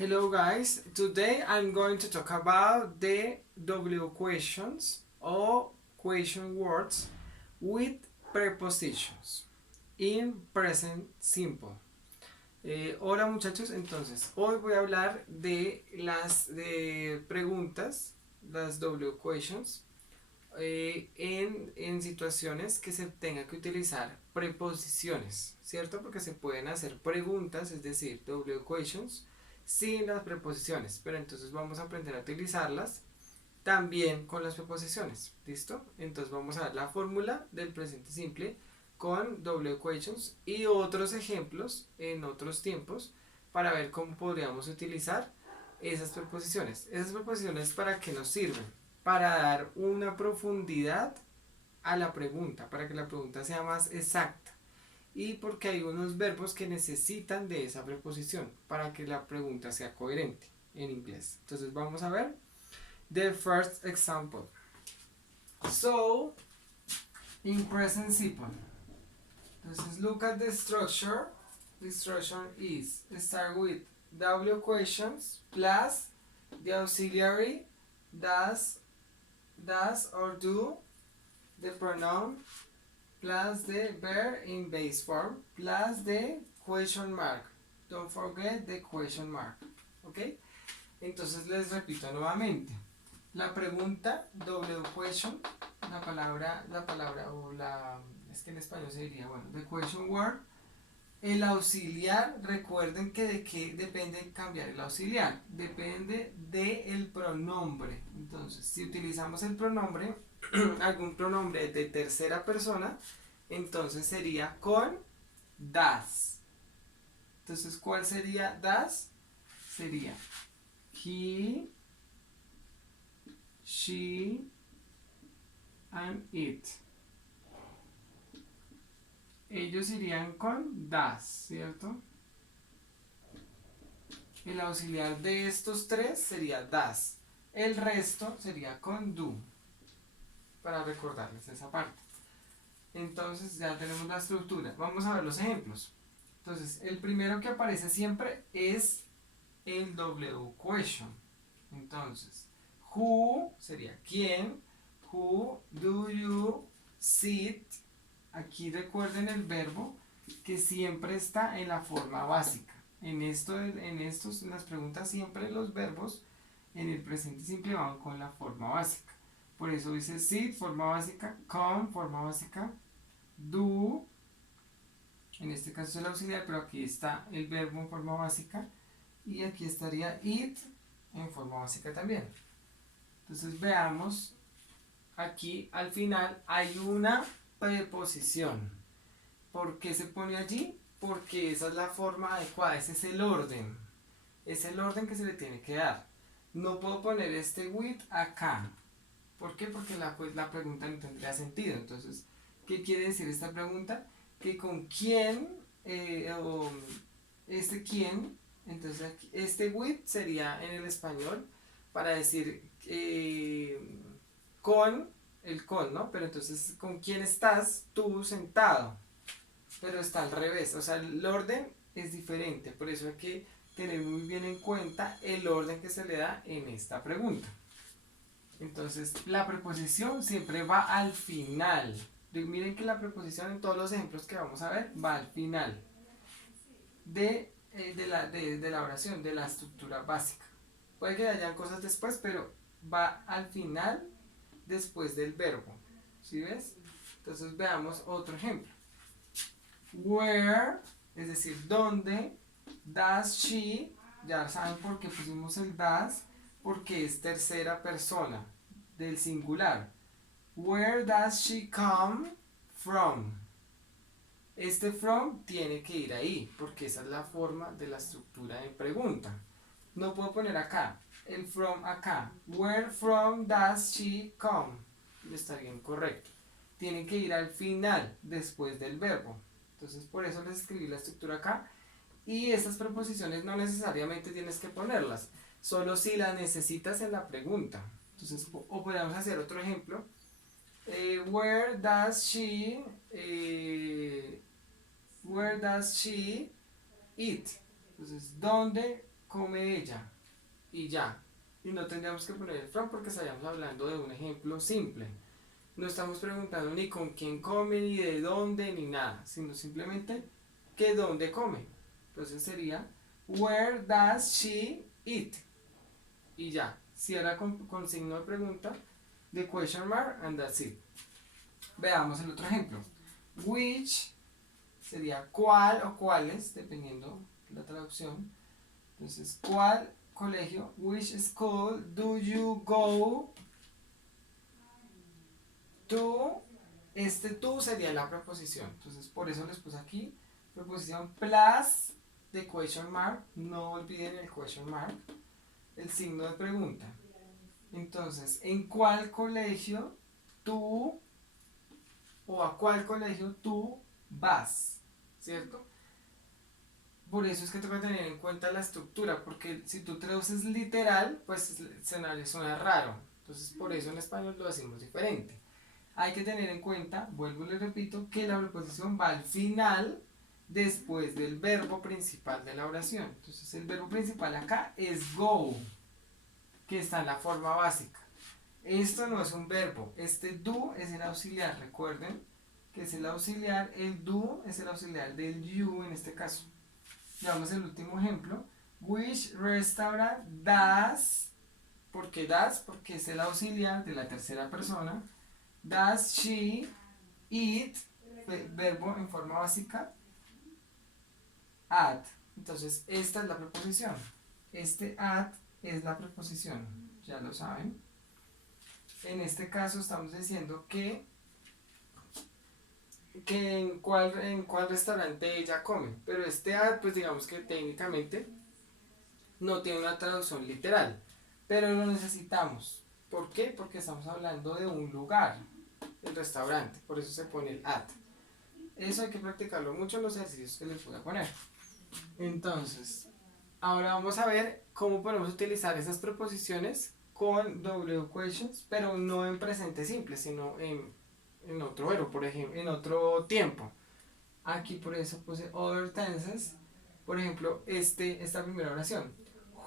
Hello guys, today I'm going to talk about the W questions or question words with prepositions in present simple. Hola muchachos, entonces hoy voy a hablar de las preguntas, las W questions, en situaciones que se tenga que utilizar preposiciones, ¿cierto? Porque se pueden hacer preguntas, es decir, W questions, sin las preposiciones, pero entonces vamos a aprender a utilizarlas también con las preposiciones, ¿listo? Entonces vamos a ver la fórmula del presente simple con W questions y otros ejemplos en otros tiempos para ver cómo podríamos utilizar esas preposiciones. Esas preposiciones para qué nos sirven? Para dar una profundidad a la pregunta, para que la pregunta sea más exacta. Y porque hay unos verbos que necesitan de esa preposición para que la pregunta sea coherente en inglés. Entonces vamos a ver the first example. So, in present simple. Entonces look at the structure. The structure is start with W questions plus the auxiliary does or do, the pronoun plus the verb in base form plus the question mark. Don't forget the question mark. ¿Ok? Entonces les repito nuevamente. La pregunta W question, es que en español se diría, bueno, the question word. El auxiliar, recuerden que de qué depende cambiar el auxiliar. Depende del pronombre. Entonces, si utilizamos el pronombre, algún pronombre de tercera persona, entonces sería con das. Entonces, ¿cuál sería das? Sería he, she, and it. Ellos irían con das, ¿cierto? El auxiliar de estos tres sería das. El resto sería con do. Para recordarles esa parte. Entonces ya tenemos la estructura. Vamos a ver los ejemplos. Entonces, el primero que aparece siempre es el W question. Entonces, who sería quién. Who do you sit? Aquí recuerden el verbo que siempre está en la forma básica. En las preguntas siempre los verbos en el presente simple van con la forma básica. Por eso dice sit, forma básica, come, forma básica, do, en este caso es el auxiliar, pero aquí está el verbo en forma básica y aquí estaría it en forma básica también. Entonces veamos, aquí al final hay una preposición. ¿Por qué se pone allí? Porque esa es la forma adecuada, ese es el orden. Es el orden que se le tiene que dar. No puedo poner este with acá. ¿Por qué? Porque la pregunta no tendría sentido. Entonces, ¿qué quiere decir esta pregunta? Que con quién, o este quién, entonces aquí, este with sería en el español para decir con, el con, ¿no? Pero entonces, ¿con quién estás tú sentado? Pero está al revés, o sea, el orden es diferente, por eso hay que tener muy bien en cuenta el orden que se le da en esta pregunta. Entonces, la preposición siempre va al final. Miren que la preposición en todos los ejemplos que vamos a ver va al final de la oración, de la estructura básica. Puede que hayan cosas después, pero va al final después del verbo. ¿Sí ves? Entonces veamos otro ejemplo. Where, es decir, ¿dónde? Does she, ya saben por qué pusimos el does, porque es tercera persona del singular. Where does she come from? Este from tiene que ir ahí, porque esa es la forma de la estructura de pregunta. No puedo poner acá, el from acá. Where from does she come? Estaría incorrecto. Tiene que ir al final, después del verbo. Entonces por eso les escribí la estructura acá. Y estas preposiciones no necesariamente tienes que ponerlas, solo si las necesitas en la pregunta. Entonces, o podemos hacer otro ejemplo. Where does she eat? Entonces, ¿dónde come ella? Y ya. Y no tendríamos que poner el from porque estaríamos hablando de un ejemplo simple. No estamos preguntando ni con quién come, ni de dónde, ni nada, sino simplemente que dónde come. Entonces sería, where does she eat? Y ya, cierra con signo de pregunta, the question mark, and that's it. Veamos el otro ejemplo. Which sería cuál o cuáles, dependiendo de la traducción. Entonces, ¿cuál colegio? Which school do you go to? Este to sería la preposición. Entonces, por eso les puse aquí preposición plus de question mark. No olviden el question mark. El signo de pregunta. Entonces, ¿en cuál colegio tú o a cuál colegio tú vas? ¿Cierto? Por eso es que tengo que tener en cuenta la estructura, porque si tú traduces literal, pues suena raro. Entonces, por eso en español lo decimos diferente. Hay que tener en cuenta, vuelvo y le repito, que la preposición va al final después del verbo principal de la oración. Entonces, el verbo principal acá es go, que está en la forma básica. Esto no es un verbo, este do es el auxiliar, recuerden que es el auxiliar, el do es el auxiliar del you en este caso. Veamos el último ejemplo. Which restaurant does, ¿por qué does? Porque es el auxiliar de la tercera persona. Does she eat, verbo en forma básica, at. Entonces, esta es la preposición. Este at es la preposición, ya lo saben. En este caso estamos diciendo que en cuál restaurante ella come. Pero este at, pues digamos que técnicamente no tiene una traducción literal. Pero lo necesitamos. ¿Por qué? Porque estamos hablando de un lugar, el restaurante. Por eso se pone el at. Eso hay que practicarlo mucho en los ejercicios que les voy a poner. Entonces, ahora vamos a ver cómo podemos utilizar esas preposiciones con W questions, pero no en presente simple, sino en otro verbo, por ejemplo, en otro tiempo. Aquí por eso puse other tenses. Por ejemplo, esta primera oración.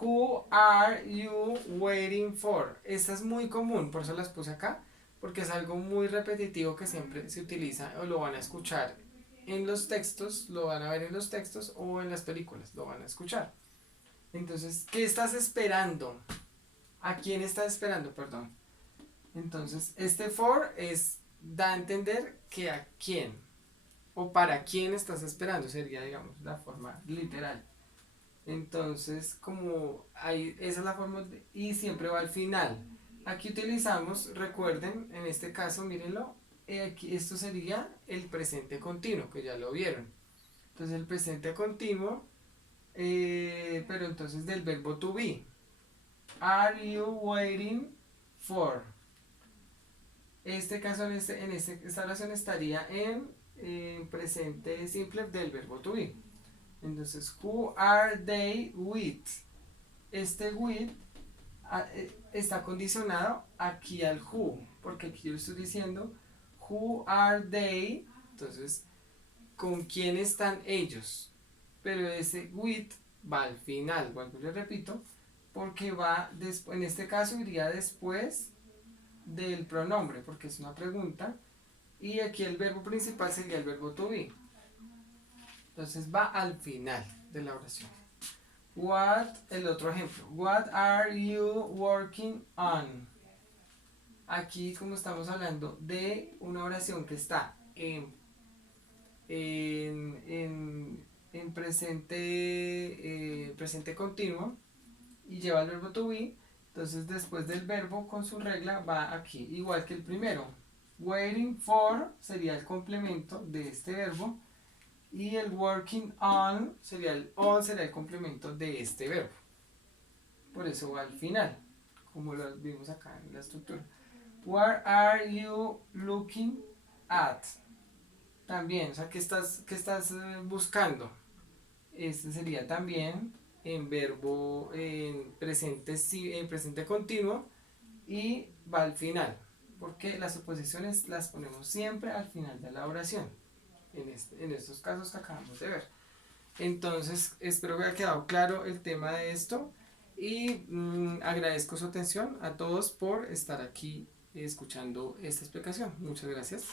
Who are you waiting for? Esta es muy común, por eso las puse acá, porque es algo muy repetitivo que siempre se utiliza o lo van a escuchar en los textos, lo van a ver en los textos o en las películas, lo van a escuchar. Entonces, ¿qué estás esperando? ¿A quién estás esperando? Perdón. Entonces, este for da a entender que a quién o para quién estás esperando, sería, digamos, la forma literal. Entonces, como esa es la forma y siempre va al final. Aquí utilizamos, recuerden, en este caso, mírenlo, aquí esto sería el presente continuo, que ya lo vieron. Entonces, el presente continuo, pero entonces del verbo to be. Are you waiting for? Este caso, esta oración estaría en presente simple del verbo to be. Entonces, who are they with? Este with está condicionado aquí al who, porque aquí yo estoy diciendo who are they, entonces, ¿con quién están ellos? Pero ese with va al final, vuelvo y le repito, porque en este caso iría después del pronombre, porque es una pregunta, y aquí el verbo principal sería el verbo to be. Entonces va al final de la oración. El otro ejemplo. What are you working on? Aquí, como estamos hablando de una oración que está en presente continuo y lleva el verbo to be, entonces después del verbo con su regla va aquí, igual que el primero. Waiting for sería el complemento de este verbo. Y el working on sería el complemento de este verbo. Por eso va al final, como lo vimos acá en la estructura. What are you looking at? También, o sea, ¿qué estás buscando? Este sería también en verbo en presente continuo y va al final, porque las suposiciones las ponemos siempre al final de la oración. En estos casos que acabamos de ver. Entonces, espero que haya quedado claro el tema de esto y agradezco su atención a todos por estar aquí escuchando esta explicación. Muchas gracias.